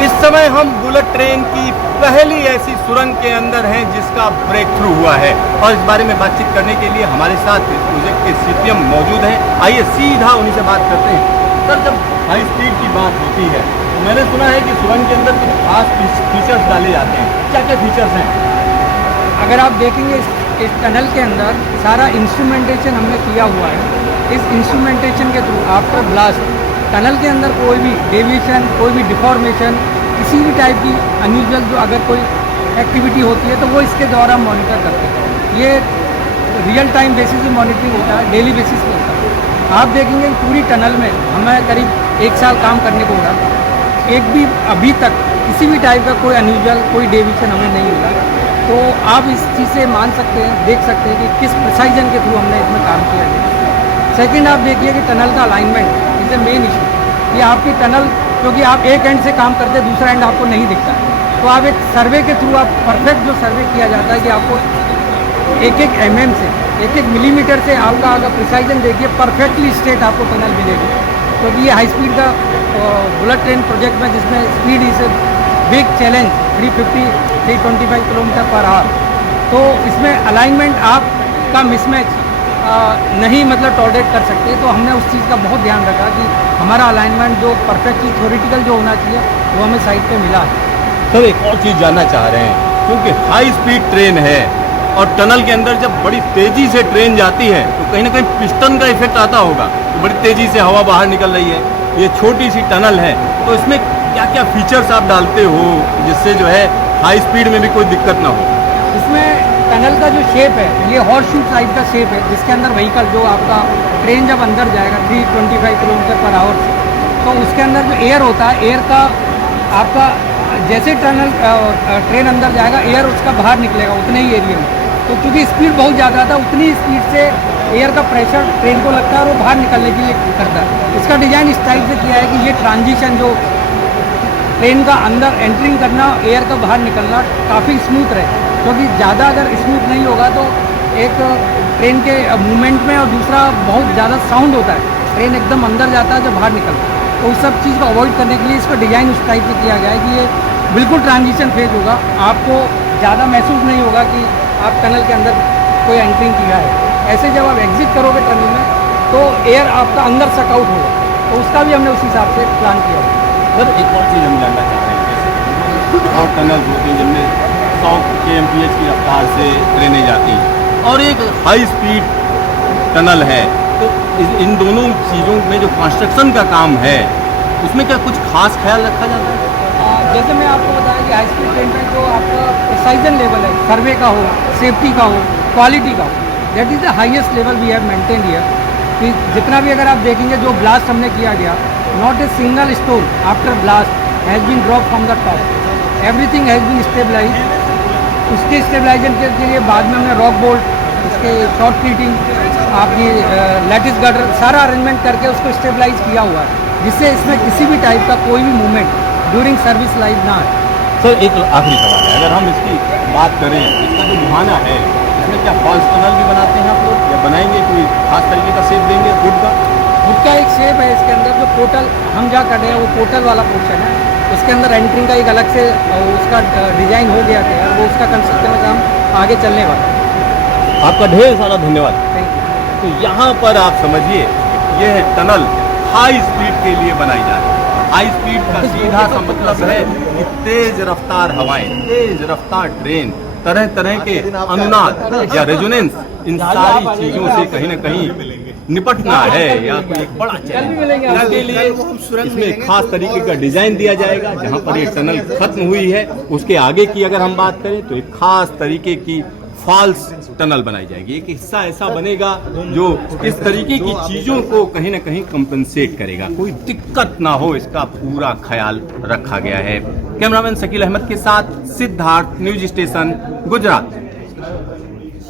इस समय हम बुलेट ट्रेन की पहली ऐसी सुरंग के अंदर हैं जिसका ब्रेक थ्रू हुआ है और इस बारे में बातचीत करने के लिए हमारे साथ इस प्रोजेक्ट के सीपीएम मौजूद हैं। आइए सीधा उन्हीं से बात करते हैं। सर, जब हाई स्पीड की बात होती है तो मैंने सुना है कि सुरंग के अंदर कुछ खास फीचर्स डाले जाते हैं, क्या क्या फीचर्स हैं? अगर आप देखेंगे इस टनल के अंदर सारा इंस्ट्रूमेंटेशन हमने किया हुआ है। इस इंस्ट्रूमेंटेशन के थ्रू आफ्टर ब्लास्ट टनल के अंदर कोई भी डेविएशन, कोई भी डिफॉर्मेशन, किसी भी टाइप की अनयूजुअल जो अगर कोई एक्टिविटी होती है तो वो इसके द्वारा हम मॉनिटर करते हैं। ये रियल टाइम बेसिस पे मॉनिटरिंग होता है, डेली बेसिस पे होता है। आप देखेंगे पूरी टनल में हमें करीब 1 साल काम करने को हो रहा, एक भी अभी तक किसी भी टाइप का कोई अनयूजुअल कोई डेविएशन हमें नहीं मिला। तो आप इस चीज़ से मान सकते हैं, देख सकते हैं कि किस प्रिसाइजन के थ्रू हमने इसमें काम किया है। सेकंड, आप देखिए कि टनल का alignment is the main issue. ये आपकी टनल, क्योंकि आप एक एंड से काम करते हैं, दूसरा एंड आपको नहीं दिखता है, तो आप एक सर्वे के थ्रू आप परफेक्ट जो सर्वे किया जाता है कि आपको एक एक mm से, एक एक मिलीमीटर से आपका अगर प्रिसाइजन देखिए परफेक्टली स्ट्रेट आपको टनल मिलेगी। क्योंकि ये हाई स्पीड का बुलेट ट्रेन प्रोजेक्ट में जिसमें speed is big challenge 350-325 kilometre per hour, तो इसमें अलाइनमेंट आपका मिसमैच नहीं मतलब टॉलरेट कर सकते। तो हमने उस चीज़ का बहुत ध्यान रखा कि हमारा अलाइनमेंट जो परफेक्टली थ्योरेटिकल जो होना चाहिए वो हमें साइड पे मिला है। सर, एक और चीज़ जानना चाह रहे हैं, क्योंकि हाई स्पीड ट्रेन है और टनल के अंदर जब बड़ी तेज़ी से ट्रेन जाती है तो कहीं ना कहीं पिस्टन का इफेक्ट आता होगा, तो बड़ी तेज़ी से हवा बाहर निकल रही है, ये छोटी सी टनल है, तो इसमें क्या क्या फीचर्स आप डालते हो जिससे जो है हाई स्पीड में भी कोई दिक्कत ना हो? इसमें टनल का जो शेप है ये हॉर्स शू टाइप का शेप है, जिसके अंदर व्हीकल जो आपका ट्रेन जब अंदर जाएगा 325 किलोमीटर पर आवर से, तो उसके अंदर जो एयर होता है, एयर का आपका जैसे ट्रेन अंदर जाएगा एयर उसका बाहर निकलेगा उतने ही एरिया में। तो क्योंकि स्पीड बहुत ज़्यादा था, उतनी स्पीड से एयर का प्रेशर ट्रेन को लगता है और वो बाहर निकलने के लिए करता है। इसका डिज़ाइन इस टाइप से किया है कि ये ट्रांजिशन जो ट्रेन का अंदर एंट्रिंग करना, एयर का बाहर निकलना काफ़ी स्मूथ रहे। क्योंकि ज़्यादा अगर स्मूथ नहीं होगा तो एक ट्रेन के मूवमेंट में, और दूसरा बहुत ज़्यादा साउंड होता है, ट्रेन एकदम अंदर जाता है जब बाहर निकलता है। तो उस सब चीज़ को अवॉइड करने के लिए इसका डिज़ाइन उस टाइप से किया गया है कि ये बिल्कुल ट्रांजिशन फेज होगा, आपको ज़्यादा महसूस नहीं होगा कि आप टनल के अंदर कोई एंट्रिंग किया है। ऐसे जब आप एग्जिट करोगे टनल में तो एयर आपका अंदर सक आउट होगा, तो उसका भी हमने उस हिसाब से प्लान किया है। सर, एक और चीज़ हम जानना चाह रहे हैं, जैसे और टनल होती हैं जिनमें 100 kmph की रफ्तार से ट्रेनें जाती हैं और एक हाई स्पीड टनल है, तो इन दोनों चीज़ों में जो कंस्ट्रक्शन का काम है उसमें क्या कुछ खास ख्याल रखा जाता है? जैसे मैं आपको बताया कि हाई स्पीड ट्रेन में जो आपका प्रिसाइजन लेवल है, सर्वे का हो, सेफ्टी का हो, क्वालिटी का हो, that is the highest level we have maintain here. कि जितना भी अगर आप देखेंगे जो ब्लास्ट हमने किया गया, not a single stone after blast has been drop from the top, everything has been stabilise. उसके स्टेबलाइजेशन के लिए बाद में हमने रॉक बोल्ट, उसके शॉर्ट प्लीटिंग, आपकी लैटिस गर्डर, सारा अरेंजमेंट करके उसको स्टेबलाइज किया हुआ है, जिससे इसमें किसी भी टाइप का कोई भी मूवमेंट ड्यूरिंग सर्विस लाइफ ना है। सर, एक आखिरी सवाल है, अगर हम इसकी बात करें, इसका जो मुहाना है इसमें क्या फॉल्स टनल भी बनाते हैं आप लोग, या बनाएंगे? कोई खास तरीके का शेप देंगे? वुड का एक शेप है इसके अंदर, जो पोर्टल हम जा कर रहे हैं वो पोर्टल वाला पोर्शन है, उसके अंदर एंट्रिंग का एक अलग से उसका डिज़ाइन हो गया था, वो उसका कंस्ट्रक्शन का काम आगे चलने वाला है। आपका ढेर सारा धन्यवाद। Thank you. तो यहाँ पर आप समझिए, यह टनल हाई स्पीड के लिए बनाई जा रही है। हाई स्पीड का सीधा सा मतलब है कि तेज रफ्तार हवाएं, तेज रफ्तार ट्रेन, तरह तरह के अनुनाद या रेजोनेंस, इन सारी चीज़ों से कहीं ना कहीं निपटना है या कोई एक बड़ा चैलेंज। इसके लिए इसमें एक खास तरीके का डिजाइन दिया जाएगा। जहाँ पर ये टनल खत्म हुई है उसके आगे की अगर हम बात करें तो एक खास तरीके की फॉल्स टनल बनाई जाएगी। एक हिस्सा ऐसा बनेगा जो इस तरीके की चीजों को कहीं ना कहीं कंपनसेट करेगा, कोई दिक्कत ना हो, इसका पूरा ख्याल रखा गया है। कैमरामैन शकील अहमद के साथ सिद्धार्थ, न्यूज स्टेशन, गुजरात।